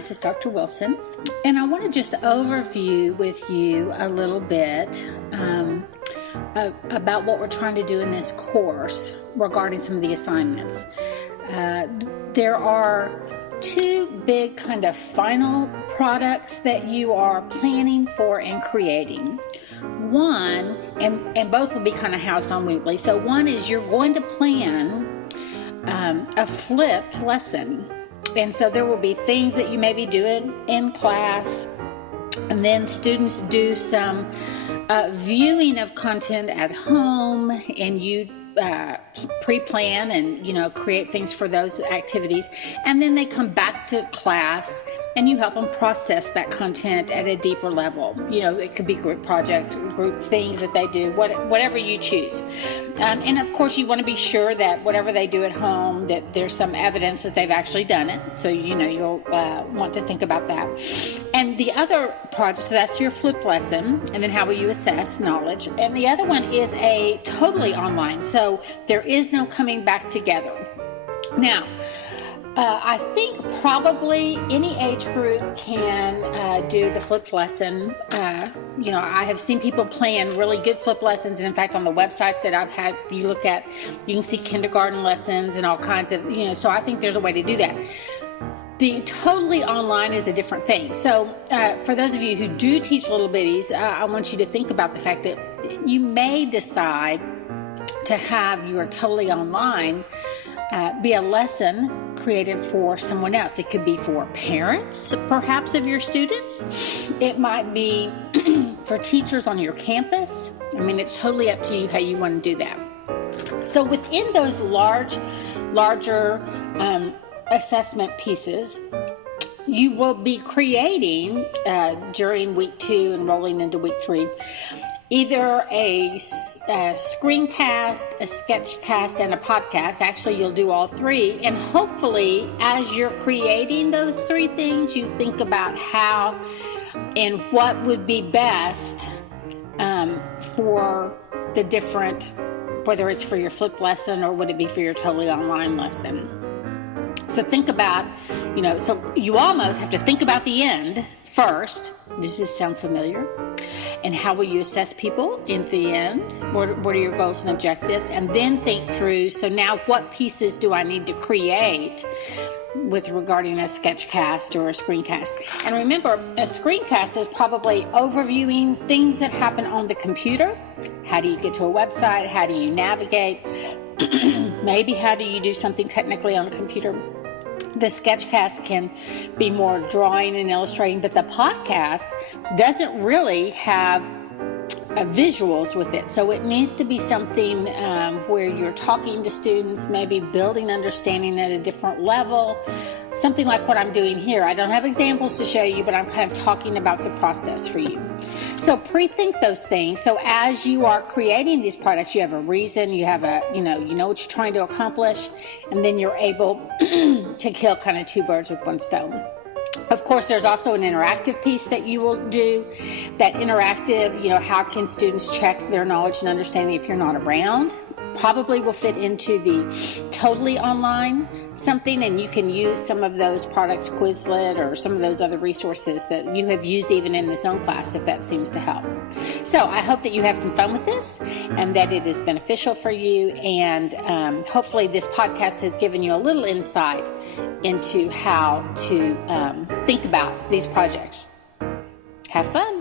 this is Dr. Wilson, and I want to just overview with you a little bit about what we're trying to do in this course regarding some of the assignments. There are two big kind of final products that you are planning for and creating. One, and both will be kind of housed on Weebly. So one is you're going to plan a flipped lesson. And so there will be things that you may be doing in class, and then students do some viewing of content at home, and you pre-plan and create things for those activities, and then they come back to class and you help them process that content at a deeper level. It could be group projects, group things that they do, whatever you choose. And of course, you want to be sure that whatever they do at home, that there's some evidence that they've actually done it. So, you'll want to think about that. And the other project, so that's your flipped lesson, and then how will you assess knowledge? And the other one is a totally online. So there is no coming back together. Now, I think probably any age group can do the flipped lesson. I have seen people plan really good flipped lessons. And in fact, on the website that I've had you look at, you can see kindergarten lessons and all kinds of, so I think there's a way to do that. The totally online is a different thing. So for those of you who do teach little bitties, I want you to think about the fact that you may decide to have your totally online be a lesson created for someone else. It could be for parents, perhaps, of your students. It might be for teachers on your campus. It's totally up to you how you want to do that. So within those larger assessment pieces, you will be creating during week 2 and rolling into week 3 either a screencast, a sketchcast, and a podcast. Actually, you'll do all 3. And hopefully, as you're creating those 3 things, you think about how and what would be best for the different, whether it's for your flipped lesson or would it be for your totally online lesson. So think about, so you almost have to think about the end first. Does this sound familiar? And how will you assess people in the end? What are your goals and objectives? And then think through, so now what pieces do I need to create with regarding a sketchcast or a screencast? And remember, a screencast is probably overviewing things that happen on the computer. How do you get to a website? How do you navigate? Maybe how do you do something technically on a computer? The sketchcast can be more drawing and illustrating, but the podcast doesn't really have visuals with it. So it needs to be something where you're talking to students, maybe building understanding at a different level, something like what I'm doing here. I don't have examples to show you, but I'm kind of talking about the process for you. So pre-think those things. So as you are creating these products, you have a reason, you have you know what you're trying to accomplish, and then you're able to kill kind of 2 birds with 1 stone. Of course, there's also an interactive piece that you will do. That interactive, how can students check their knowledge and understanding if you're not around? Probably will fit into the totally online something, and you can use some of those products, Quizlet, or some of those other resources that you have used even in this own class if that seems to help. So I hope that you have some fun with this and that it is beneficial for you, and hopefully this podcast has given you a little insight into how to think about these projects. Have fun.